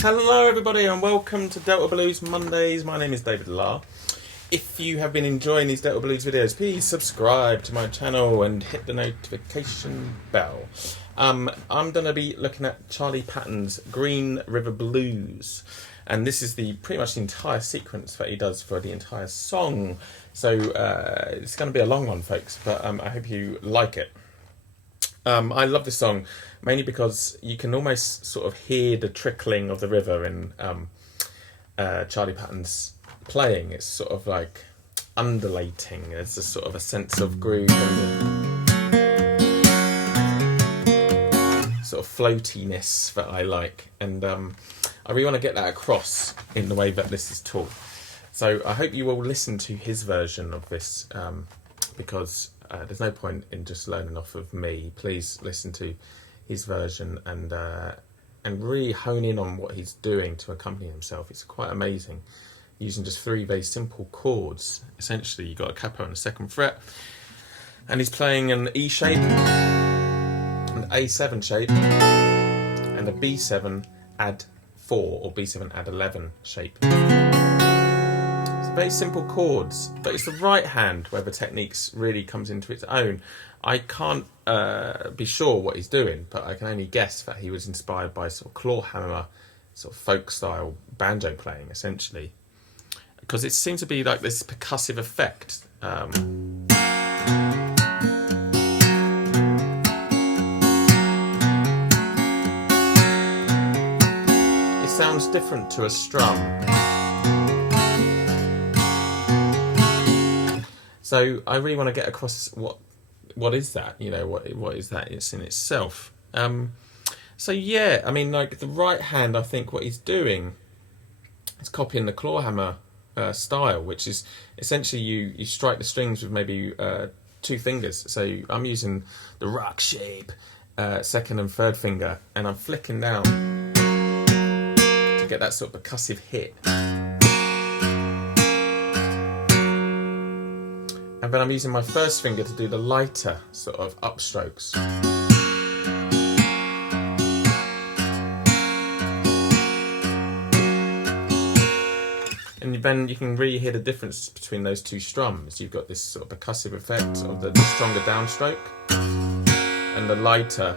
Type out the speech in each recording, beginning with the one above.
Hello everybody and welcome to Delta Blues Mondays. My name is David Lahr. If you have been enjoying these Delta Blues videos, please subscribe to my channel and hit the notification bell. I'm going to be looking at Charley Patton's Green River Blues, and this is pretty much the entire sequence that he does for the entire song. So it's going to be a long one, folks, but I hope you like it. I love this song mainly because you can almost sort of hear the trickling of the river in Charley Patton's playing. It's sort of like undulating. There's a sort of a sense of groove and sort of floatiness that I like, and I really want to get that across in the way that this is taught. So I hope you will listen to his version of this, because there's no point in just learning off of me. Please listen to his version and really hone in on what he's doing to accompany himself. It's quite amazing, using just three very simple chords. Essentially, you've got a capo on the second fret, and he's playing an E shape, an A7 shape, and a B7 add 4 or B7 add 11 shape. Very simple chords, but it's the right hand where the techniques really comes into its own. I can't be sure what he's doing, but I can only guess that he was inspired by sort of claw hammer, sort of folk style banjo playing, essentially, because it seems to be like this percussive effect. It sounds different to a strum. So I really want to get across what is that, you know, what is that it's in itself. So yeah, I mean, like the right hand, I think what he's doing is copying the claw hammer style, which is essentially you strike the strings with maybe 2 fingers. So I'm using the rock shape, second and third finger, and I'm flicking down to get that sort of percussive hit. And then I'm using my first finger to do the lighter sort of upstrokes. And then you can really hear the difference between those 2 strums. You've got this sort of percussive effect of the stronger downstroke and the lighter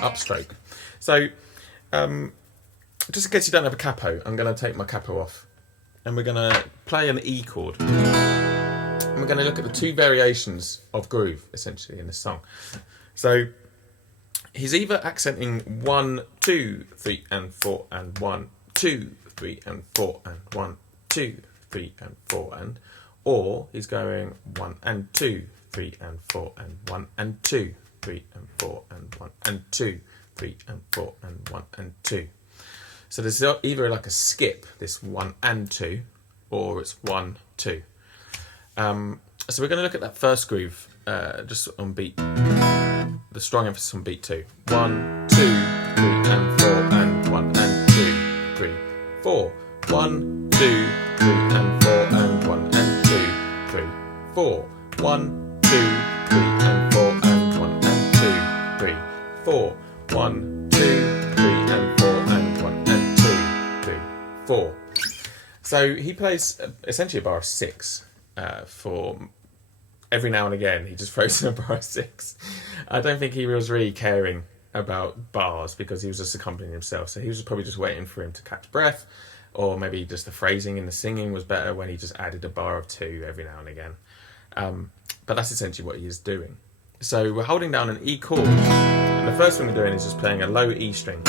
upstroke. So just in case you don't have a capo, I'm going to take my capo off, and we're going to play an E chord. And we're going to look at the 2 variations of groove, essentially, in this song. So he's either accenting 1, 2, 3, and 4, and 1, 2, 3, and 4, and 1, 2, 3, and 4, and, or he's going 1 and 2, 3, and 4, and 1, and 2, 3, and 4, and 1, and 2, 3, and 4, and 1, and 2. So there's either like a skip, this 1 and 2, or it's 1, 2. So we're going to look at that first groove, just on beat, the strong emphasis on beat 2. 1, 2, 3, and 4, and 1, and 2, 3, 4. 1, 2, 3, and 4, and 1, and 2, 3, 4. 1, 2, 3, and 4, and 1, and 2, 3, 4. 1, 2, 3, and 4, and 1, and 2, 3, 4. So he plays essentially a bar of 6 for every now and again. He just throws in a bar of 6. I don't think he was really caring about bars because he was just accompanying himself. So he was probably just waiting for him to catch breath, or maybe just the phrasing in the singing was better when he just added a bar of 2 every now and again. But that's essentially what he is doing. So we're holding down an E chord, and the first thing we're doing is just playing a low E string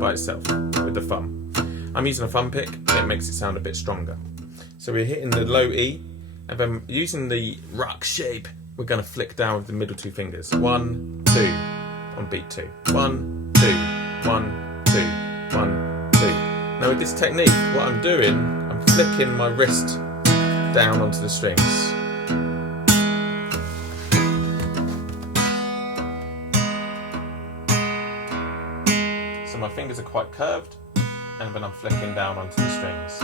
by itself with the thumb. I'm using a thumb pick, and it makes it sound a bit stronger. So we're hitting the low E, and then using the rock shape, we're going to flick down with the middle 2 fingers. 1, 2 on beat 2. 1, 2, 1, 2, 1, 2. Now with this technique, what I'm doing, I'm flicking my wrist down onto the strings. So my fingers are quite curved, and then I'm flicking down onto the strings.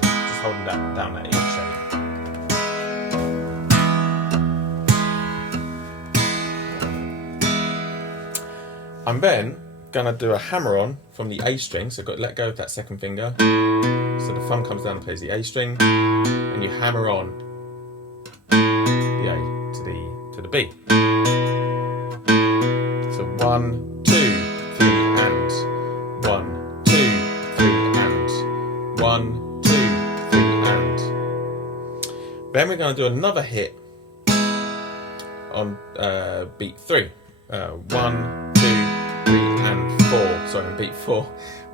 Just holding that down that E shape. I'm then going to do a hammer on from the A string, so I've got to let go of that second finger. So the thumb comes down and plays the A string, and you hammer on the A to the B. So 1, 2, 3, and 1, 2, 3, and 1, 2, 3, and. Then we're going to do another hit on beat 3. 1, 2, 3, and 4. Sorry, on beat 4.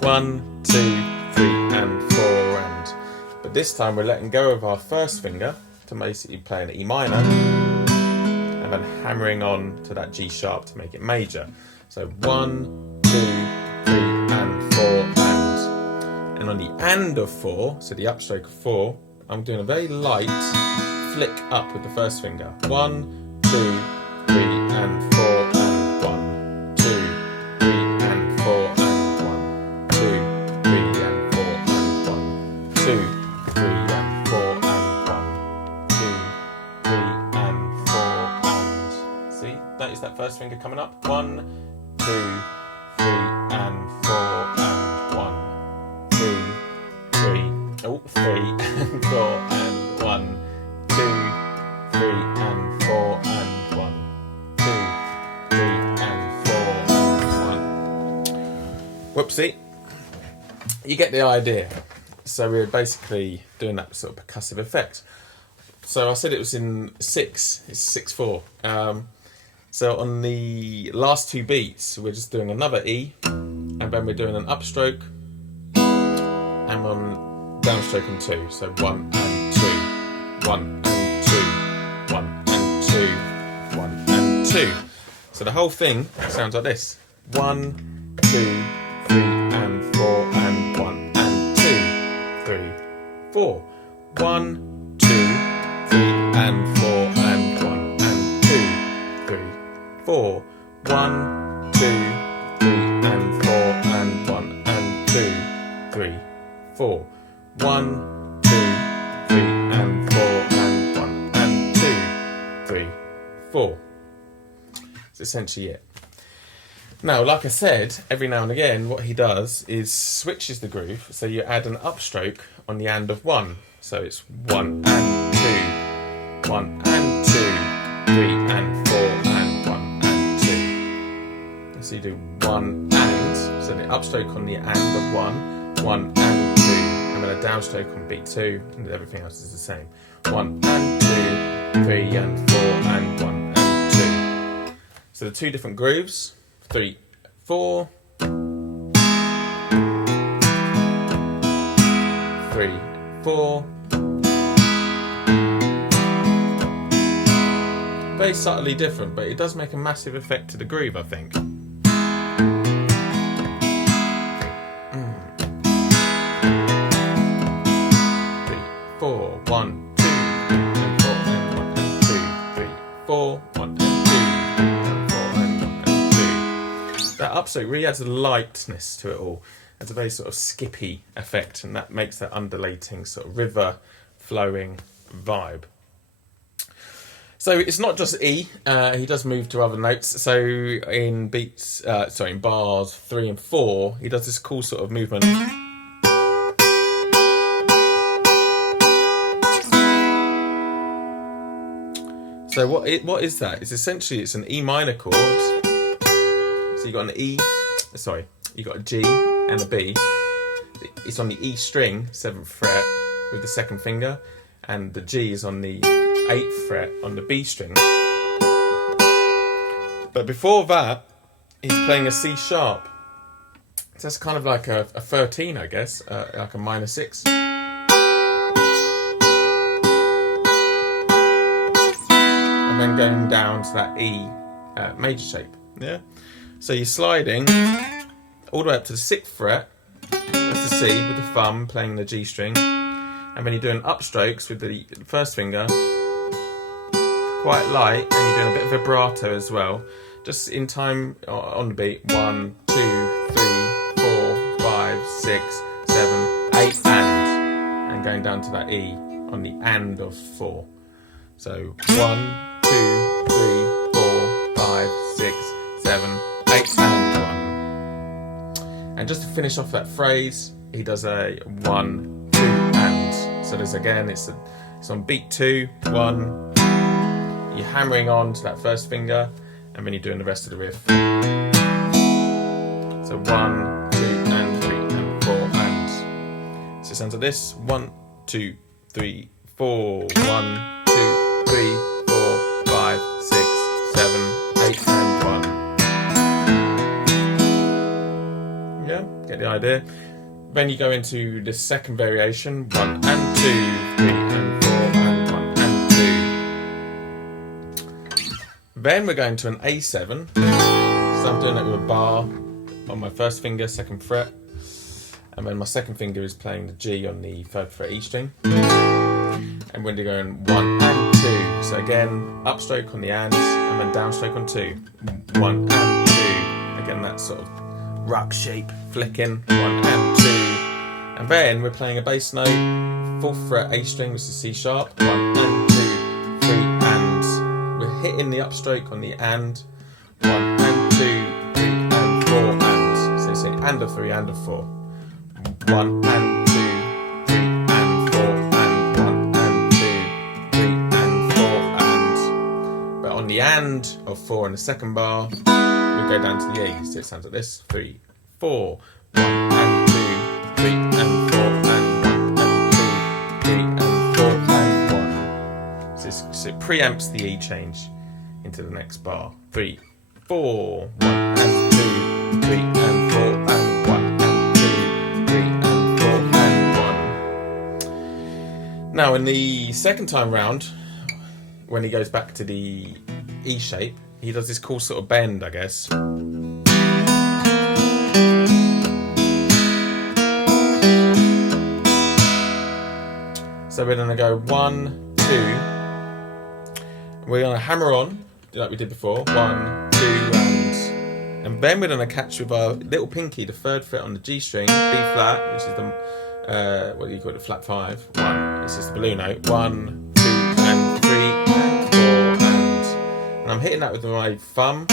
1, 2, 3, and 4, and. But this time we're letting go of our first finger to basically play an E minor, and then hammering on to that G sharp to make it major. So 1, 2, 3, and 4, and on the and of 4, so the upstroke of 4, I'm doing a very light flick up with the first finger. 1, 2, 3, and 4, and 1, 2, 3, and 4, and 1, 2, 3, and 4, and 1, 2, 3, and 4, and 1, 2, 3, and 4, and. See, notice that first finger coming up. 1, 2, 3, and 4, and 1, 2, 3. Oh, 3 and 4, and 1, 2, 3, and 4, and 1, 2, 3, and 4, and 1. Whoopsie. You get the idea. So we're basically doing that sort of percussive effect. So I said it was in 6. It's 6/4. So on the last 2 beats, we're just doing another E, and then we're doing an upstroke, and on downstroke on 2. So 1 and 2, 1 and 2, 1 and 2, 1 and 2. So the whole thing sounds like this: 1, 2, 3, and 4, and 1 and 2, 3, 4. 1, 2, 3, and 4, and 1 and 2, 3, 4. 1, 2, 3, and 4, and 1 and 2, 3, 4. 1, 2, 3, and 4, and 1 and 2, 3, 4. That's essentially it. Now, like I said, every now and again, what he does is switches the groove. So you add an upstroke on the and of 1. So it's 1 and 2, 1 and 2, 3 and 4, and 1 and 2. So you do 1 and, so the upstroke on the and of 1, 1 and 2. And then a downstroke on beat 2, and everything else is the same. 1 and 2, 3 and 4, and 1 and 2. So the 2 different grooves: 3, 4, 3, 4. Very subtly different, but it does make a massive effect to the groove, I think. 4, 1, 2, and 4, and 1 and 2, 3, 4, 1 and 2, and 4, and 1 and 2. That upstroke really adds a lightness to it all. It's a very sort of skippy effect, and that makes that undulating sort of river flowing vibe. So it's not just E, he does move to other notes. So in beats, in bars 3 and 4, he does this cool sort of movement. So what is that? It's essentially, it's an E minor chord. So you got an E, you got a G and a B. It's on the E string, 7th fret, with the 2nd finger, and the G is on the 8th fret on the B string. But before that, he's playing a C sharp. So that's kind of like a 13, I guess, like a minor 6. And then going down to that E major shape. Yeah. So you're sliding all the way up to the 6th fret. That's the C with the thumb playing the G string. And then you're doing upstrokes with the first finger, quite light, and you're doing a bit of vibrato as well, just in time on the beat. 1, 2, 3, 4, 5, 6, 7, 8, and going down to that E on the and of 4. So 1, 2, 3, 4, 5, 6, 7, 8, and 1. And just to finish off that phrase, he does a 1, 2, and. So there's again, it's on beat 2, 1. You're hammering on to that first finger, and then you're doing the rest of the riff. So 1, 2, and 3, and 4, and. So it sounds like this: 1, 2, 3, 4. 1, 2, 3, 4, 5, 6, 7, 8, and 1. Yeah, get the idea. Then you go into the second variation: 1 and 2, 3 and 4, and 1 and 2. Then we're going to an A7. So I'm doing it with a bar on my first finger, 2nd fret, and then my 2nd finger is playing the G on the 3rd fret E string. And when you're going 1 and 2, so again, upstroke on the and then downstroke on 2. 1 and 2, again that sort of rock shape, flicking, 1 and 2. And then we're playing a bass note, 4th fret A string, which is C sharp, 1 and 2, 3 and. We're hitting the upstroke on the and, 1 and 2, 3 and 4 and. So you say and a 3 and a 4. 1 and 2, 3 and 4 and 1 and 2, 3 and 4 and. But on the and of 4 in the 2nd bar, we go down to the E. So it sounds like this: 3, 4, 1 and 2, 3 and 4 and 1 and 2, 3 and 4 and 1. So it preempts the E change into the next bar: 3, 4, 1 and 2, 3 and 4 and 1 and 2, 3 and 4 and 1. Now in the second time round, when he goes back to the E shape, he does this cool sort of bend, I guess. So we're going to go 1, 2. We're going to hammer on, like we did before. 1, 2, and then we're going to catch with our little pinky the 3rd fret on the G string, B flat, which is the what do you call it, flat 5. 1. This is the blue note. 1, 2, and 3, and 4, and I'm hitting that with my thumb,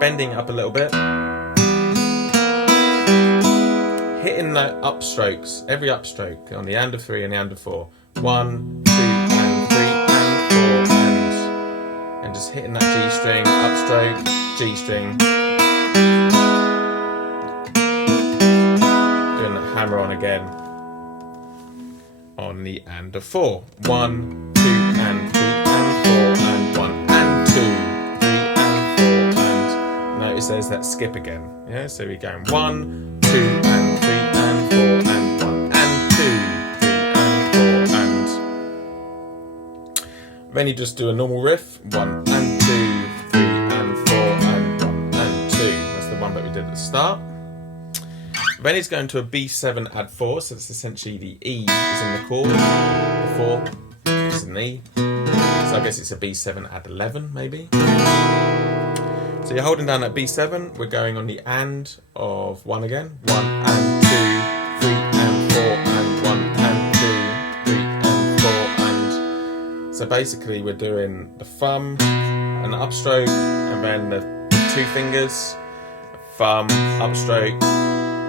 bending it up a little bit. Hitting the upstrokes, every upstroke on the and of 3 and the and of 4. 1, 2, and 3, and 4, and just hitting that G string, upstroke, G string. Doing that hammer on again on the and of 4. 1, 2, and 3, and 4, and 1, and 2, 3, and 4, and notice there's that skip again. Yeah, so we're going 1, 2, and 3, and 4, and 1, and 2, 3, and 4, and. Then you just do a normal riff: 1 and 2, 3 and 4, and 1 and 2. That's the one that we did at the start. Then he's going to a B7 add 4, so it's essentially the E is in the chord, the 4 is in the E. So I guess it's a B7 add 11 maybe. So you're holding down that B7, we're going on the and of 1 again. 1 and 2, 3 and 4 and 1 and 2, 3 and 4 and. So basically we're doing the thumb and the upstroke, and then the 2 fingers, thumb, upstroke,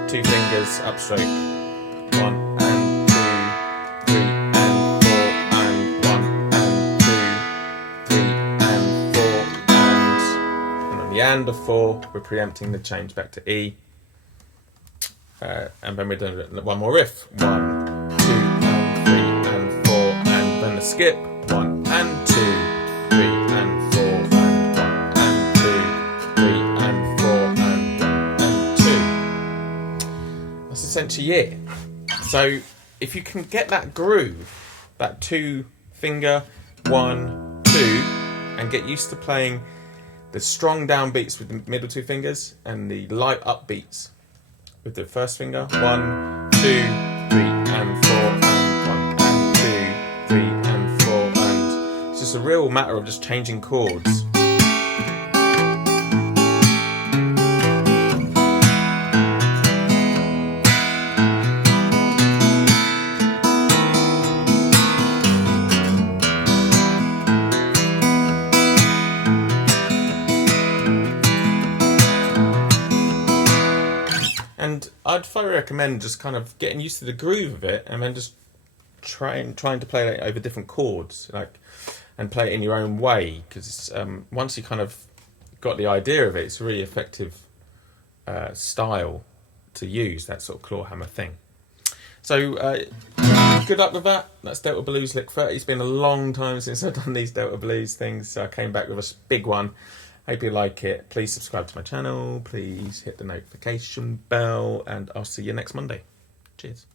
2 fingers, upstroke. 1 and 2, 3 and 4 and 1 and 2, 3 and 4 and on the and of 4 we're preempting the change back to E, and then we're doing one more riff: 1, 2 and 3 and 4, and then the skip: 1 and 2, 3 and 4 and 1 and 2, 3 and 4 and 1 and 2. That's essentially it. So if you can get that groove, that 2 finger, 1, 2, and get used to playing the strong down beats with the middle 2 fingers and the light up beats with the first finger: 1, 2, 3 and 4 and 1 and 2, 3 and 4 and. It's just a real matter of just changing chords. I'd fully recommend just kind of getting used to the groove of it, and then just trying to play it over different chords, and play it in your own way. Because once you kind of got the idea of it, it's a really effective style to use, that sort of claw hammer thing. So good luck with that. That's Delta Blues Lick 30. It's been a long time since I've done these Delta Blues things, so I came back with a big one. Hope you like it. Please subscribe to my channel. Please hit the notification bell, and I'll see you next Monday. Cheers.